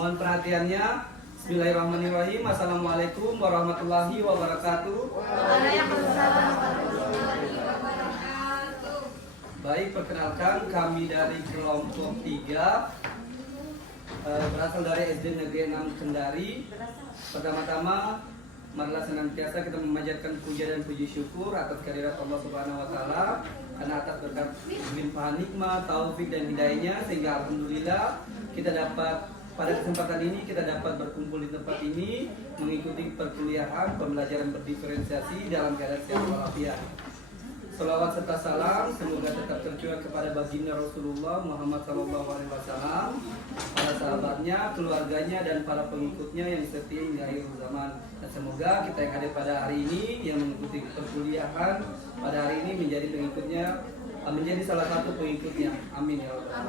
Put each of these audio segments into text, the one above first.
Mohon perhatiannya. Bismillahirrahmanirrahim. Assalamualaikum warahmatullahi wabarakatuh. Waalaikumsalam warahmatullahi wabarakatuh. Baik, perkenalkan kami dari kelompok 3 berasal dari SD Negeri 6 Kendari. Pertama-tama, marilah senantiasa kita memanjatkan puja dan puji syukur atas kehadirat Allah Subhanahu wa taala karena atas berkat limpahan nikmat, taufik dan hidayahnya sehingga alhamdulillah kita dapat pada kesempatan ini kita dapat berkumpul di tempat ini mengikuti perkuliahan pembelajaran berdiferensiasi dalam keadaan sehat walafiat. Salawat serta salam semoga tetap tercurah kepada baginda Rasulullah Muhammad SAW, para sahabatnya, keluarganya dan para pengikutnya yang setia hingga akhir zaman. Dan semoga kita yang hadir pada hari ini yang mengikuti perkuliahan pada hari ini menjadi pengikutnya, menjadi salah satu pengikutnya. Amin ya Allah.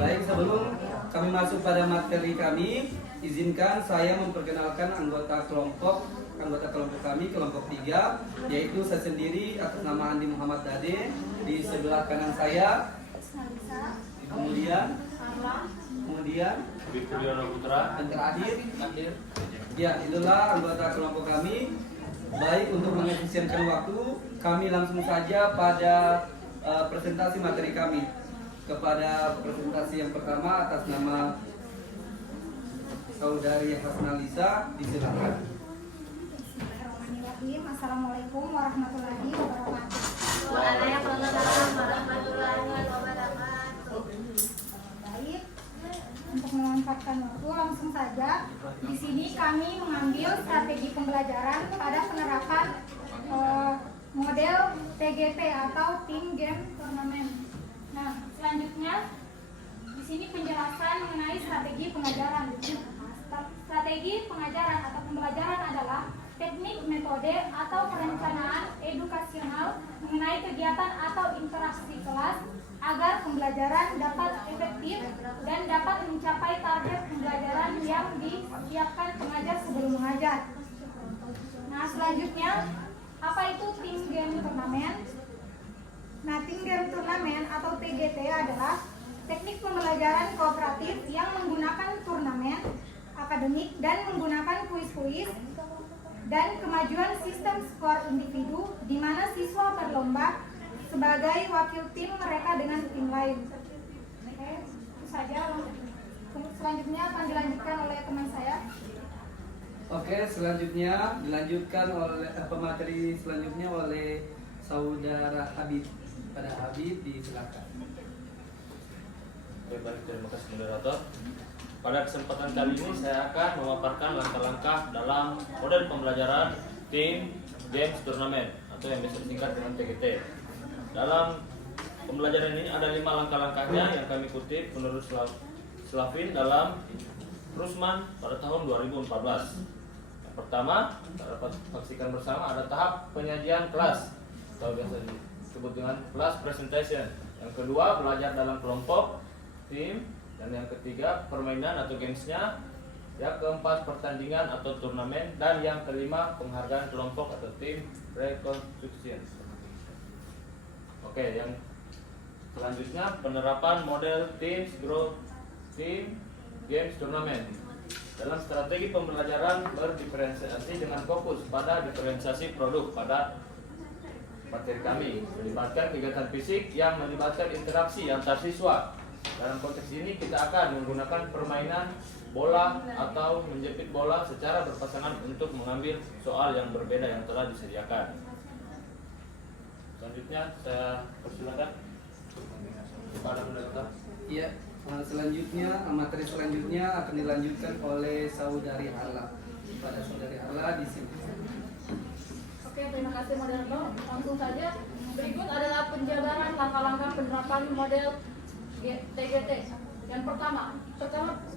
Baik, sebelum kami masuk pada materi kami, izinkan saya memperkenalkan anggota kelompok kami, kelompok 3, yaitu saya sendiri atas nama Andi Muhammad Dade, di sebelah kanan saya, kemudian dan terakhir, ya itulah anggota kelompok kami. Baik, untuk mengefisienkan waktu, kami langsung saja pada presentasi materi kami. Kepada presentasi yang pertama atas nama Saudari Hasnalisa, disilakan. Assalamualaikum warahmatullahi wabarakatuh. Waalaikumsalam warahmatullahi wabarakatuh. Baik, untuk memanfaatkan waktu langsung saja. Di sini kami mengambil strategi pembelajaran pada penerapan model TGT atau Team Game Tournament. Nah, selanjutnya di sini penjelasan mengenai strategi pengajaran. Strategi pengajaran atau pembelajaran adalah teknik, metode, atau perencanaan edukasional mengenai kegiatan atau interaksi kelas agar pembelajaran dapat efektif dan dapat mencapai target pembelajaran yang disiapkan pengajar sebelum mengajar. Nah, selanjutnya, apa itu Team Game Turnamen? Nah, Team Game Turnamen atau TGT adalah teknik pembelajaran kooperatif yang menggunakan turnamen akademik dan menggunakan kuis-kuis dan kemajuan sistem skor individu di mana siswa berlomba sebagai wakil tim mereka dengan tim lain. Oke, itu saja. Selanjutnya akan dilanjutkan oleh teman saya. Oke, selanjutnya dilanjutkan oleh pemateri selanjutnya oleh Saudara Habib. Pada Habib, disilakan. Baik, terima kasih moderator. Pada kesempatan kali ini saya akan memaparkan langkah-langkah dalam model pembelajaran Team Games Tournament atau yang biasa disingkat dengan TGT. Dalam pembelajaran ini ada 5 langkah-langkahnya yang kami kutip menurut Slavin dalam Rusman pada tahun 2014. Yang pertama, kita dapat saksikan bersama ada tahap penyajian kelas atau biasa disebut dengan class presentation. Yang kedua, belajar dalam kelompok tim. Dan yang ketiga, permainan atau gamesnya. Yang keempat, pertandingan atau turnamen. Dan yang kelima, penghargaan kelompok atau tim reconstruction. Oke, yang selanjutnya penerapan model Teams Growth Team Games Tournament. Dalam strategi pembelajaran berdiferensiasi dengan fokus pada diferensiasi produk pada materi kami, melibatkan kegiatan fisik yang melibatkan interaksi antar siswa. Dalam konteks ini kita akan menggunakan permainan bola atau menjepit bola secara berpasangan untuk mengambil soal yang berbeda yang telah disediakan. Selanjutnya saya persilakan kepada moderator. Iya, selanjutnya materi selanjutnya akan dilanjutkan oleh Saudari Hala. Pada Saudari Hala di sini. Oke, terima kasih moderator. Langsung saja. Berikut adalah penjabaran langkah-langkah penerapan model TGT. Yang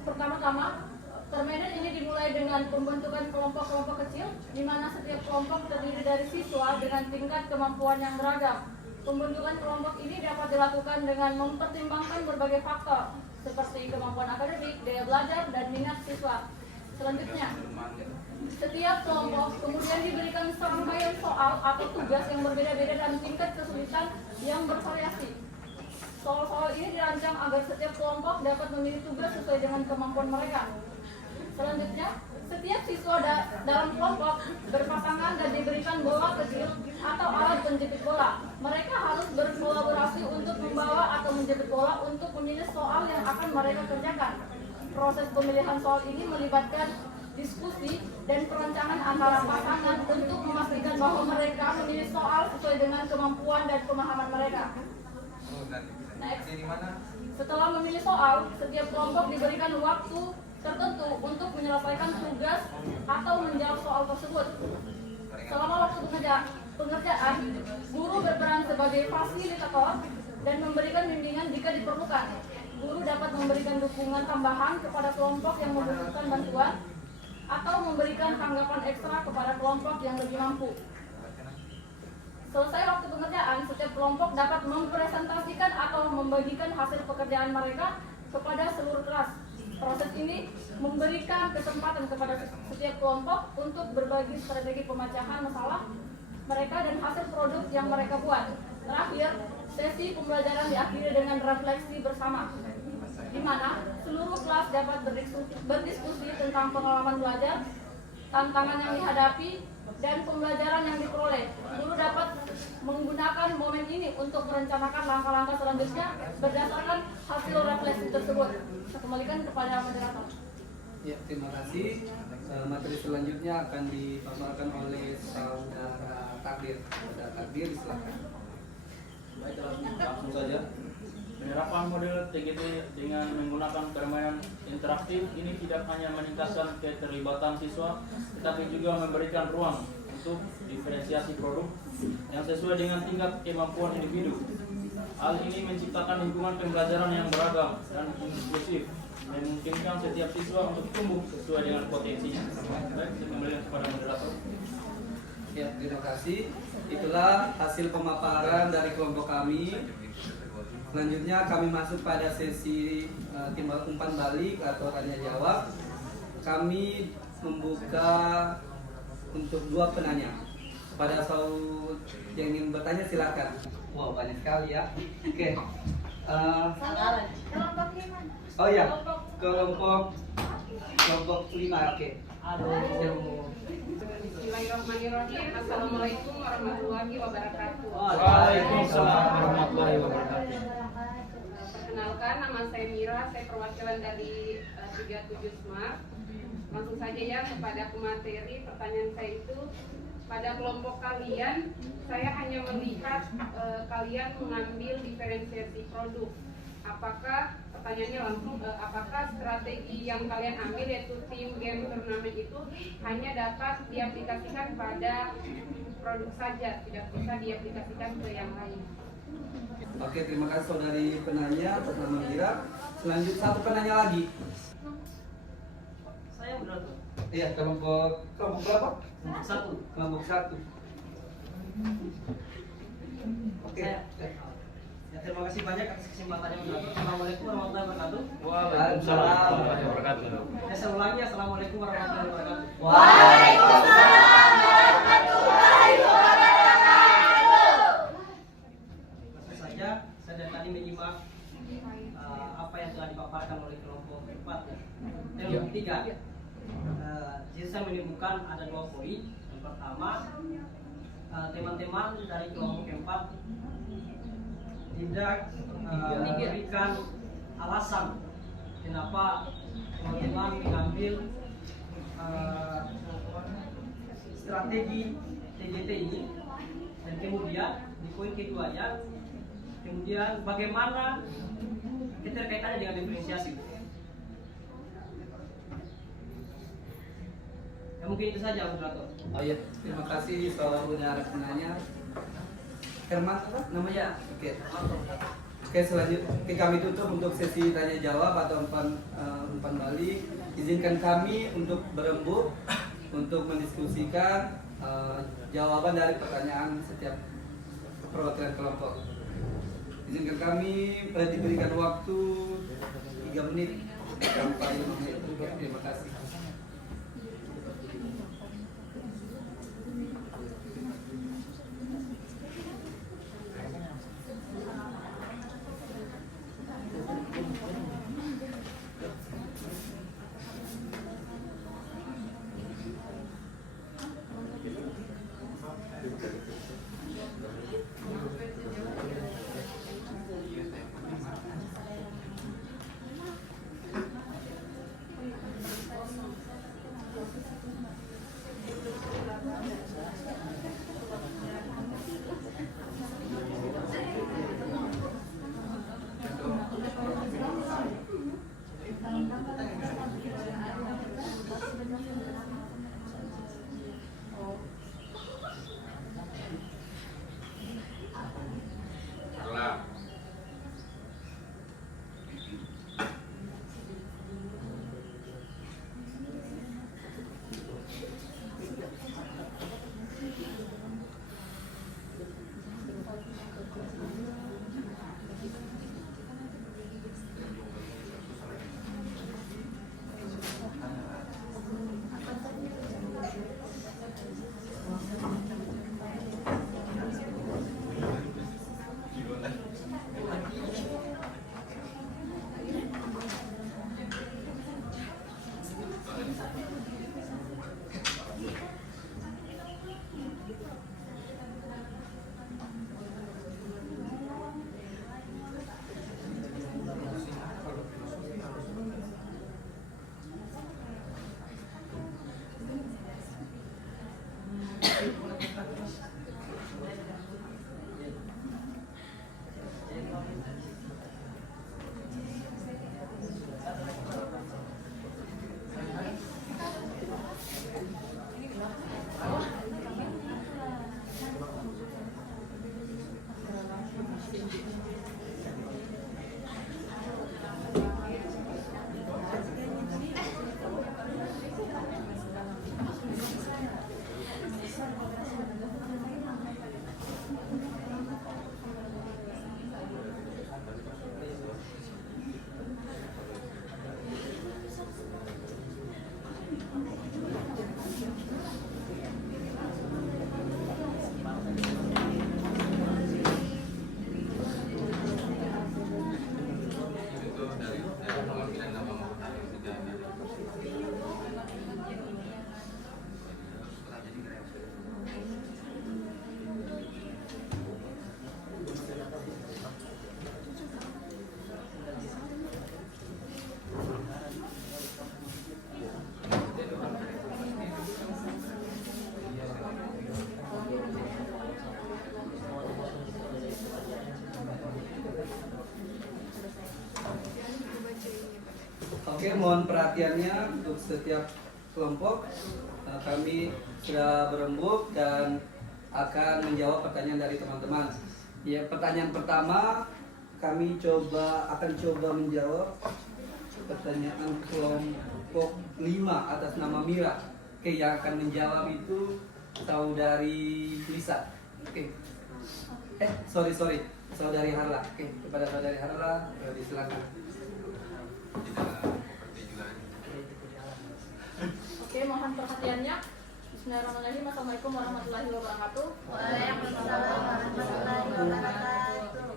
pertama-tama, permainan ini dimulai dengan pembentukan kelompok-kelompok kecil, di mana setiap kelompok terdiri dari siswa dengan tingkat kemampuan yang beragam. Pembentukan kelompok ini dapat dilakukan dengan mempertimbangkan berbagai faktor, seperti kemampuan akademik, daya belajar, dan minat siswa. Selanjutnya, setiap kelompok kemudian diberikan serangkaian soal atau tugas yang berbeda-beda dan tingkat kesulitan yang bervariasi. Soal-soal ini dirancang agar setiap kelompok dapat memilih tugas sesuai dengan kemampuan mereka. Selanjutnya, setiap siswa dalam kelompok berpasangan dan diberikan bola kecil atau alat penjepit bola. Mereka harus berkolaborasi untuk membawa atau menjepit bola untuk memilih soal yang akan mereka kerjakan. Proses pemilihan soal ini melibatkan diskusi dan perencanaan antara pasangan untuk memastikan bahwa mereka memilih soal sesuai dengan kemampuan dan pemahaman mereka. Next. Setelah memilih soal, setiap kelompok diberikan waktu tertentu untuk menyelesaikan tugas atau menjawab soal tersebut. Selama waktu pengerjaan, guru berperan sebagai fasilitator dan memberikan bimbingan jika diperlukan. Guru dapat memberikan dukungan tambahan kepada kelompok yang membutuhkan bantuan atau memberikan tanggapan ekstra kepada kelompok yang lebih mampu. Selesai waktu pengerjaan, setiap kelompok dapat mempresentasikan atau membagikan hasil pekerjaan mereka kepada seluruh kelas. Proses ini memberikan kesempatan kepada setiap kelompok untuk berbagi strategi pemecahan masalah mereka dan hasil produk yang mereka buat. Terakhir, sesi pembelajaran diakhiri dengan refleksi bersama, di mana seluruh kelas dapat berdiskusi tentang pengalaman belajar, tantangan yang dihadapi, dan pembelajaran yang diperoleh. Guru dapat menggunakan momen ini untuk merencanakan langkah-langkah selanjutnya berdasarkan hasil refleksi tersebut. Saya kembalikan kepada moderator. Ya, terima kasih. Materi selanjutnya akan dipaparkan oleh saudara Takdir. Saudara Takdir, silakan. Baik, langsung saja. Penerapan model TGT dengan menggunakan permainan interaktif ini tidak hanya meningkatkan keterlibatan siswa, tetapi juga memberikan ruang untuk diferensiasi produk yang sesuai dengan tingkat kemampuan individu. Hal ini menciptakan lingkungan pembelajaran yang beragam dan inklusif, memungkinkan setiap siswa untuk tumbuh sesuai dengan potensinya. Baik, saya kembali kepada moderator. Ya, terima kasih. Itulah hasil pemaparan dari kelompok kami. Selanjutnya kami masuk pada sesi timbal umpan balik atau tanya jawab. Kami membuka untuk 2 penanya. Pada saud yang ingin bertanya silakan. Wow, banyak sekali ya. Oke. Kelompok 5. Oh ya, kelompok 5. Oke. Bismillahirrahmanirrahim. Assalamualaikum warahmatullahi wabarakatuh. Waalaikumsalam warahmatullahi wabarakatuh. Perkenalkan, nama saya Mira, saya perwakilan dari 37 Smart. Langsung saja ya kepada pemateri. Pertanyaan saya itu, pada kelompok kalian, saya hanya melihat kalian mengambil diferensiasi produk. Apakah, pertanyaannya langsung, apakah strategi yang kalian ambil yaitu tim game turnamen itu hanya dapat diaplikasikan pada produk saja, tidak bisa diaplikasikan ke yang lain? Oke, terima kasih saudari penanya atas nama Mira. Selanjutnya 1 penanya lagi. Saya moderator. Iya, kelompok berapa? Kelompok 1. Kelompok 1. Oke. Ya, terima kasih banyak atas kesempatannya moderator. Assalamualaikum warahmatullahi wabarakatuh. Waalaikumsalam warahmatullahi wabarakatuh. Saya ulangi, assalamualaikum warahmatullahi wabarakatuh. Waalaikumsalam warahmatullahi wabarakatuh. Langsung saja, saya dari tadi menyimak apa yang telah dipaparkan oleh kelompok 4 ya. Kelompok 3. Jadi saya menemukan ada 2 poin. Yang pertama, teman-teman dari kelompok 4 tidak memberikan alasan kenapa teman-teman mengambil strategi TGT ini, dan kemudian di poin keduanya kemudian bagaimana keterkaitannya dengan diferensiasi. Ya, mungkin itu saja moderator. Oh iya, terima kasih saudara penanya. Herman apa namanya? Oke. Oke, selanjutnya kami tutup untuk sesi tanya jawab atau umpan balik. Izinkan kami untuk berembuk untuk mendiskusikan jawaban dari pertanyaan setiap perwakilan kelompok. Izinkan kami diberikan waktu 3 menit sampai 5 menit. Oke, terima kasih. Oke, mohon perhatiannya untuk setiap kelompok. Kami sudah berembuk dan akan menjawab pertanyaan dari teman-teman. Ya, pertanyaan pertama kami akan coba menjawab pertanyaan kelompok 5 atas nama Mira. Oke, yang akan menjawab itu saudari Lisa. Oke. Sorry. Saudari Harla. Oke, kepada saudari Harla, disilakan. Oke, mohon perhatiannya. Bismillahirrahmanirrahim. Assalamualaikum warahmatullahi wabarakatuh. Waalaikumsalam warahmatullahi wabarakatuh.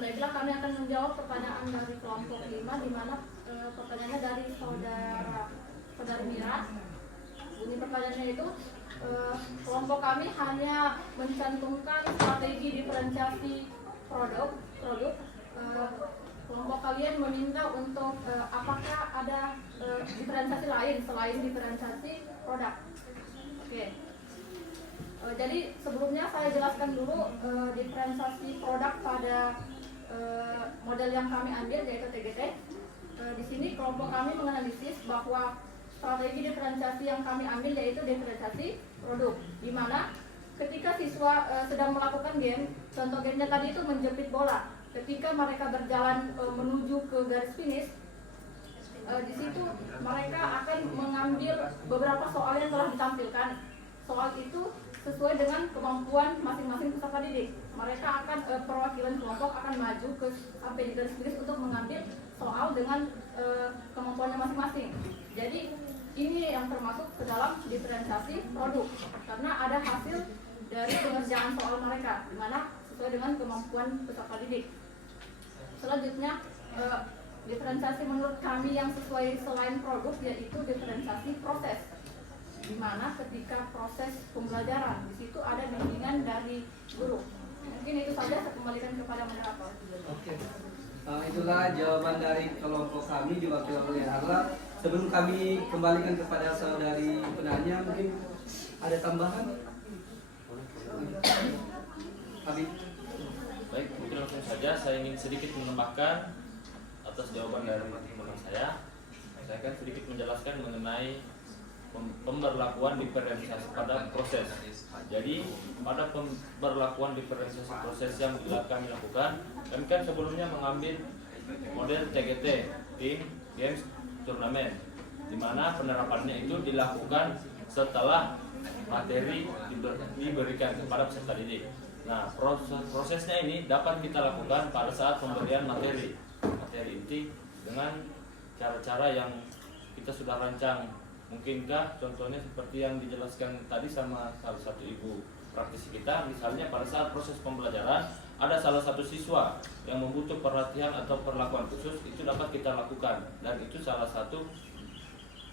Baiklah, kami akan menjawab pertanyaan dari kelompok 5, di mana pertanyaannya dari saudari Mira. Bunyi pertanyaannya itu, kelompok kami hanya mencantumkan strategi diferensiasi produk. Kelompok kalian meminta untuk apakah ada diferensiasi lain selain diferensiasi produk. Oke. Jadi sebelumnya saya jelaskan dulu diferensiasi produk pada model yang kami ambil, yaitu TGT. Di sini kelompok kami menganalisis bahwa strategi diferensiasi yang kami ambil yaitu diferensiasi produk, di mana ketika siswa sedang melakukan game, contoh gamenya tadi itu menjepit bola. Ketika mereka berjalan menuju ke garis finish, di situ mereka akan mengambil beberapa soal yang telah ditampilkan. Soal itu sesuai dengan kemampuan masing-masing peserta didik. Mereka akan perwakilan kelompok akan maju sampai di garis finish untuk mengambil soal dengan kemampuannya masing-masing. Jadi ini yang termasuk ke dalam diferensiasi produk, karena ada hasil dari pengerjaan soal mereka, di mana sesuai dengan kemampuan peserta didik. Selanjutnya, diferensiasi menurut kami yang sesuai selain produk yaitu diferensiasi proses, di mana ketika proses pembelajaran di situ ada bimbingan dari guru. Mungkin itu saja, saya kembalikan kepada moderator. Oke. Itulah jawaban dari kelompok kami diwakili oleh Harla. Sebelum kami kembalikan kepada saudari penanya, mungkin ada tambahan? Habib. Baik, mungkin langsung saja saya ingin sedikit menambahkan atas jawaban dari teman saya. Saya akan sedikit menjelaskan mengenai pemberlakuan diferensiasi pada proses. Jadi pada pemberlakuan diferensiasi proses yang kami lakukan, kami kan sebelumnya mengambil model TGT, Team Games Turnamen, di mana penerapannya itu dilakukan setelah materi diberikan kepada peserta didik. Nah, prosesnya ini dapat kita lakukan pada saat pemberian materi inti dengan cara-cara yang kita sudah rancang. Mungkinkah contohnya seperti yang dijelaskan tadi sama salah satu ibu praktisi kita, misalnya pada saat proses pembelajaran ada salah satu siswa yang membutuhkan perhatian atau perlakuan khusus, itu dapat kita lakukan, dan itu salah satu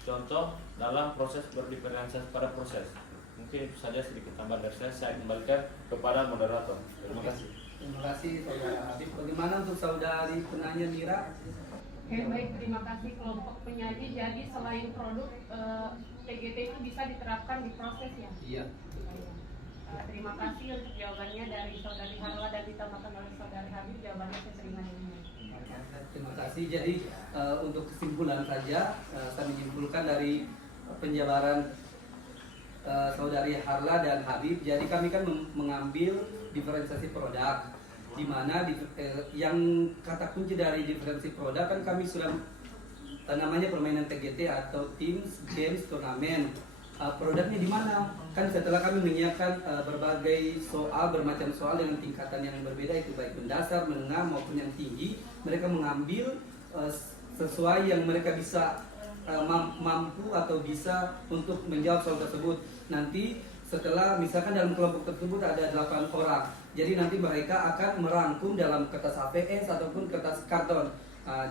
contoh dalam proses berdiferensiasi pada proses. Mungkin itu saja sedikit tambahan dari saya kembalikan kepada moderator. Terima kasih. Terima kasih saudara Habib. Bagaimana untuk saudari penanya Mira? Oke, baik, terima kasih kelompok penyaji. Jadi selain produk, TGT itu bisa diterapkan di proses ya? Iya. Terima kasih untuk jawabannya dari saudari Harla dan ditambahkan oleh saudari Habib. Jawabannya saya terima ini. Terima kasih. Jadi untuk kesimpulan saja, saya menyimpulkan dari penjabaran saudari Harla dan Habib. Jadi kami kan mengambil diferensiasi produk, di mana yang kata kunci dari diferensiasi produk kan kami sudah namanya permainan TGT atau Teams Games Turnamen. Produknya di mana? Kan setelah kami menyiapkan berbagai soal, bermacam soal dengan tingkatan yang berbeda, itu baik mendasar, menengah maupun yang tinggi, mereka mengambil sesuai yang mereka bisa mampu atau bisa untuk menjawab soal tersebut. Nanti setelah misalkan dalam kelompok tersebut ada 8 orang, jadi nanti mereka akan merangkum dalam kertas HVS ataupun kertas karton.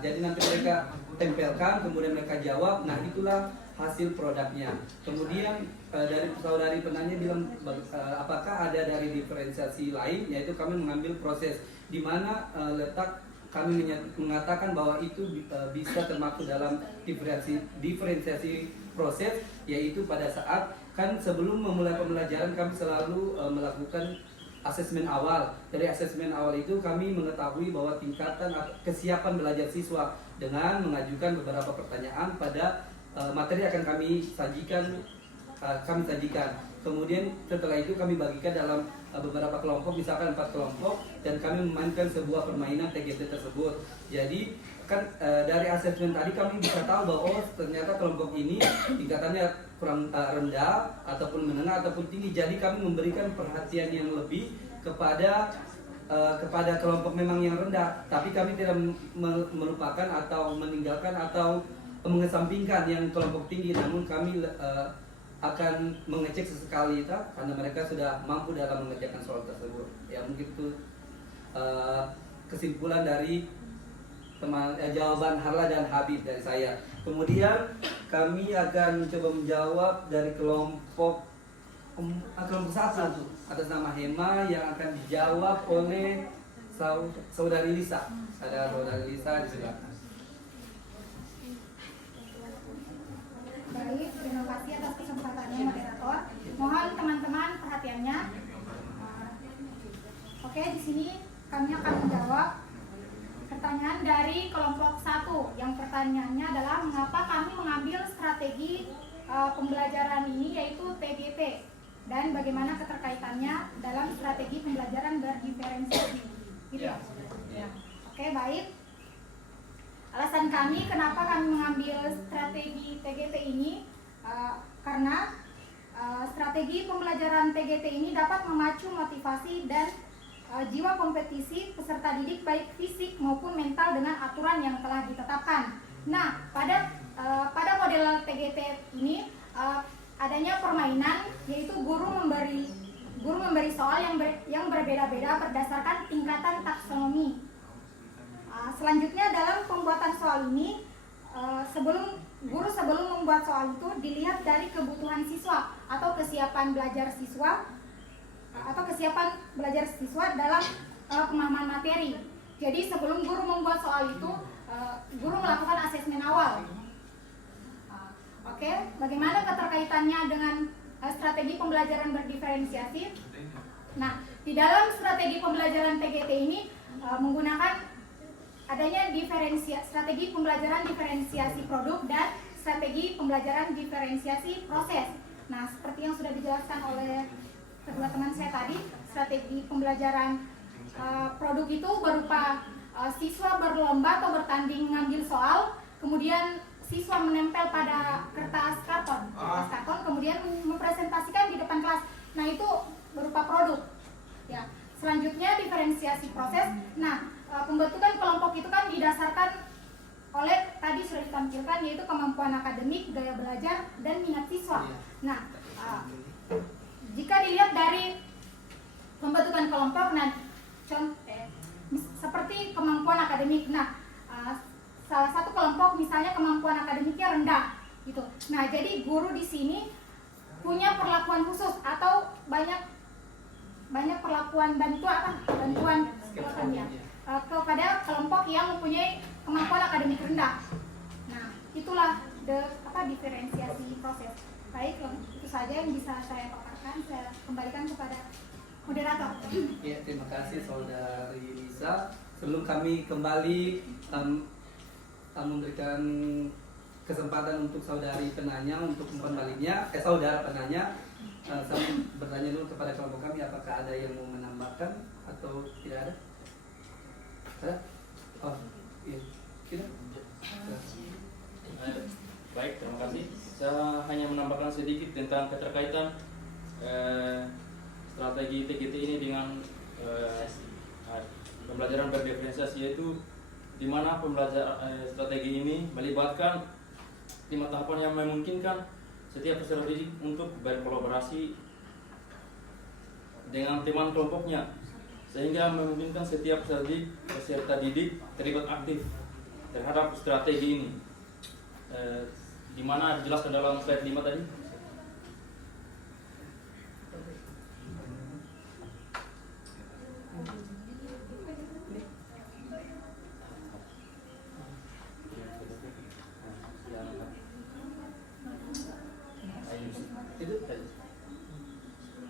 Jadi nanti mereka tempelkan, kemudian mereka jawab. Nah, itulah hasil produknya. Kemudian dari saudari penanya bilang apakah ada dari diferensiasi lain, yaitu kami mengambil proses, di mana letak kami mengatakan bahwa itu bisa termasuk dalam diferensiasi proses, yaitu pada saat kan sebelum memulai pembelajaran kami selalu melakukan asesmen awal. Dari asesmen awal itu kami mengetahui bahwa tingkatan kesiapan belajar siswa dengan mengajukan beberapa pertanyaan pada materi yang akan kami sajikan. Kemudian setelah itu kami bagikan dalam beberapa kelompok, misalkan 4 kelompok, dan kami memainkan sebuah permainan TGT tersebut. Jadi kan dari asesmen tadi kami bisa tahu bahwa ternyata kelompok ini tingkatannya kurang rendah ataupun menengah ataupun tinggi. Jadi kami memberikan perhatian yang lebih kepada kelompok memang yang rendah, tapi kami tidak melupakan atau meninggalkan atau mengesampingkan yang kelompok tinggi, namun kami akan mengecek sesekali karena mereka sudah mampu dalam mengerjakan soal tersebut. Ya mungkin itu kesimpulan dari jawaban Harla dan Habib dari saya. Kemudian kami akan coba menjawab dari kelompok 1 atas nama Hema, yang akan dijawab oleh Saudari Lisa. Ada Saudari Lisa di sebelah. Baik, terima kasih atas kesempatannya moderator. Mohon teman-teman perhatiannya. Oke, di sini kami akan menjawab pertanyaan dari kelompok 1. Yang pertanyaannya adalah mengapa kami mengambil strategi pembelajaran ini yaitu TGT, dan bagaimana keterkaitannya dalam strategi pembelajaran berdiferensiasi. Gitu ya? Oke, baik. Alasan kami kenapa kami mengambil strategi TGT ini karena strategi pembelajaran TGT ini dapat memacu motivasi dan jiwa kompetisi peserta didik baik fisik maupun mental dengan aturan yang telah ditetapkan. Nah, pada model TGT ini adanya permainan, yaitu guru memberi soal yang berbeda-beda berdasarkan tingkatan taksonomi. Selanjutnya dalam pembuatan soal ini, sebelum membuat soal itu dilihat dari kebutuhan siswa atau kesiapan belajar siswa dalam pemahaman materi. Jadi sebelum guru membuat soal itu, guru melakukan asesmen awal. Oke, bagaimana keterkaitannya dengan strategi pembelajaran berdiferensiasi? Nah, di dalam strategi pembelajaran TGT ini menggunakan adanya strategi pembelajaran diferensiasi produk dan strategi pembelajaran diferensiasi proses. Nah, seperti yang sudah dijelaskan oleh kedua teman saya tadi, strategi pembelajaran produk itu berupa siswa berlomba atau bertanding mengambil soal, kemudian siswa menempel pada kertas karton, kemudian mempresentasikan di depan kelas. Nah, itu berupa produk. Ya. Selanjutnya diferensiasi proses. Nah, pembentukan kelompok itu kan didasarkan oleh tadi sudah ditampilkan, yaitu kemampuan akademik, gaya belajar, dan minat siswa. Nah, jika dilihat dari pembentukan kelompok, nah seperti kemampuan akademik. Nah, salah satu kelompok misalnya kemampuan akademiknya rendah, gitu. Nah, jadi guru di sini punya perlakuan khusus atau banyak perlakuan bantuan kepada kelompok yang mempunyai kemampuan akademik rendah. Nah, itulah diferensiasi proses. Baik, itu saja yang bisa saya paparkan. Saya kembalikan kepada moderator. Ya, terima kasih Saudari Lisa. Sebelum kami kembali memberikan kesempatan untuk saudari penanya untuk kembalinya, saudara penanya, saya bertanya dulu kepada kelompok kami, apakah ada yang mau menambahkan atau tidak ada? Ada? Oh, iya. Tidak? Baik, terima kasih. Saya hanya menambahkan sedikit tentang keterkaitan strategi TGT ini dengan pembelajaran berdiferensiasi, yaitu di mana strategi ini melibatkan 5 tahapan yang memungkinkan setiap peserta didik untuk berkolaborasi dengan teman kelompoknya, sehingga memungkinkan setiap peserta didik terlibat aktif terhadap strategi ini, di mana dijelaskan dalam slide 5 tadi.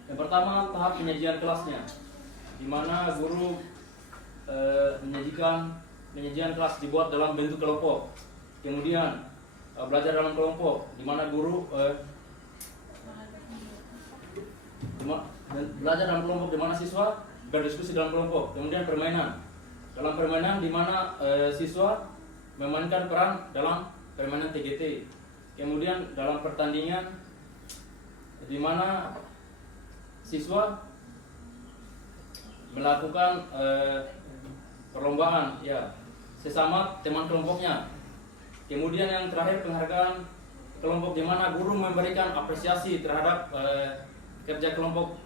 Yang pertama, tahap penyajian kelasnya, di mana guru menyajikan penyajian kelas dibuat dalam bentuk kelompok. Kemudian belajar dalam kelompok, di mana guru belajar dalam kelompok, di mana siswa berdiskusi dalam kelompok. Kemudian permainan, dalam permainan di mana siswa memainkan peran dalam permainan TGT. Kemudian dalam pertandingan di mana siswa melakukan perlombaan ya sesama teman kelompoknya. Kemudian yang terakhir penghargaan kelompok, di mana guru memberikan apresiasi terhadap kerja kelompok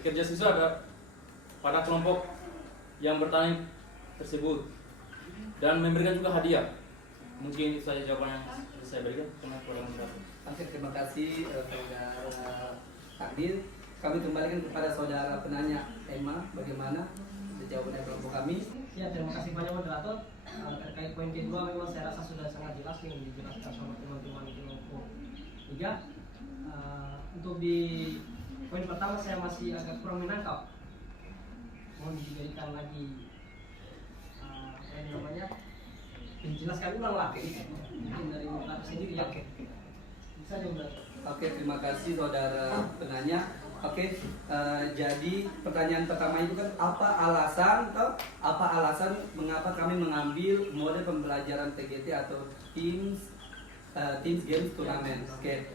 kerja siswa pada kelompok yang bertanding tersebut, dan memberikan juga hadiah. Mungkin itu saja jawaban yang bisa saya berikan. Oke, terima kasih saudara Takdir. Kami kembalikan kepada saudara penanya Emma, bagaimana jawaban kelompok kami? Ya, terima kasih banyak moderator. Terkait poin kedua memang saya rasa sudah sangat jelas yang dijelaskan sama teman-teman kelompok 3. Untuk di poin pertama saya masih agak kurang menangkap. Mohon diberikan lagi apa yang namanya, dijelaskan ulang lah mungkin dari moderator sendiri ya. Bisa moderator. Oke, terima kasih saudara penanya. Oke, jadi pertanyaan pertama itu kan apa alasan mengapa kami mengambil model pembelajaran TGT atau Teams Games Turnamen. Oke,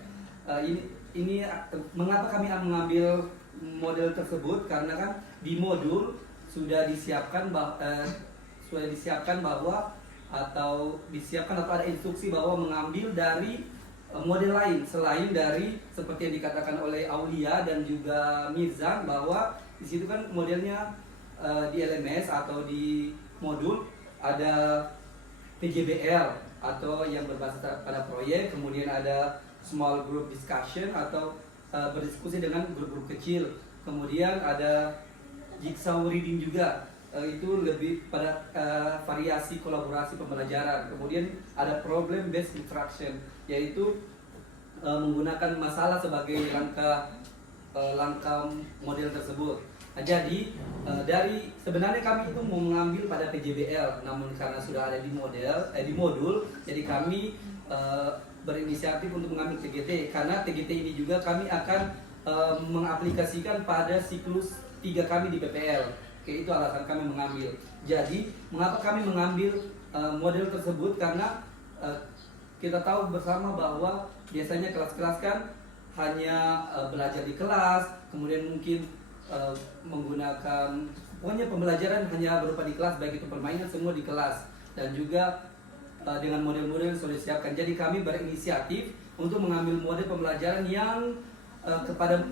ini mengapa kami mengambil model tersebut, karena kan di modul sudah disiapkan bahwa atau ada instruksi bahwa mengambil dari model lain selain dari seperti yang dikatakan oleh Aulia dan juga Mirzan, bahwa di situ kan modelnya di LMS atau di modul ada PJBL atau yang berbasis pada proyek, kemudian ada small group discussion atau berdiskusi dengan grup-grup kecil, kemudian ada jigsaw reading juga, itu lebih pada variasi kolaborasi pembelajaran, kemudian ada problem based instruction, yaitu menggunakan masalah sebagai langkah model tersebut. Nah, jadi dari sebenarnya kami itu mau mengambil pada PJBL, namun karena sudah ada di modul, jadi kami berinisiatif untuk mengambil TGT, karena TGT ini juga kami akan mengaplikasikan pada siklus 3 kami di PPL. Oke, itu alasan kami mengambil. Jadi mengapa kami mengambil model tersebut, karena kita tahu bersama bahwa biasanya kelas-kelas kan hanya belajar di kelas, kemudian mungkin menggunakan, pokoknya pembelajaran hanya berupa di kelas, baik itu permainan semua di kelas, dan juga dengan model-model yang sudah disiapkan. Jadi kami berinisiatif untuk mengambil model pembelajaran yang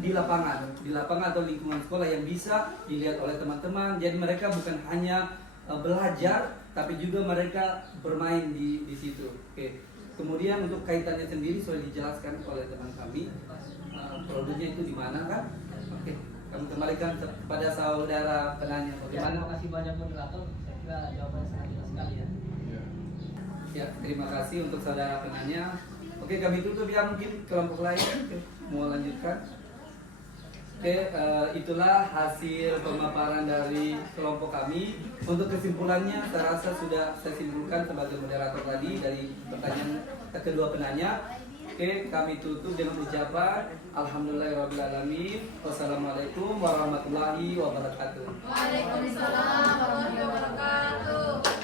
di lapangan atau lingkungan sekolah yang bisa dilihat oleh teman-teman. Jadi mereka bukan hanya belajar, tapi juga mereka bermain di situ. Oke. Kemudian untuk kaitannya sendiri sudah dijelaskan oleh teman kami, produknya itu di mana kan? Oke, kami kembalikan kepada saudara penanya. Bagaimana? Terima kasih banyak moderator. Saya kira jawabannya sangat jelas sekali ya. Ya, terima kasih untuk saudara penanya. Oke, kami tutup ya, mungkin kelompok lain. Oke, mau lanjutkan? Oke, itulah hasil pemaparan dari kelompok kami. Untuk kesimpulannya, saya rasa sudah saya simpulkan sebagai moderator tadi dari pertanyaan kedua penanya. Oke, kami tutup dengan ucapan Alhamdulillahirrahmanirrahim. Wassalamualaikum warahmatullahi wabarakatuh. Waalaikumsalam warahmatullahi wabarakatuh.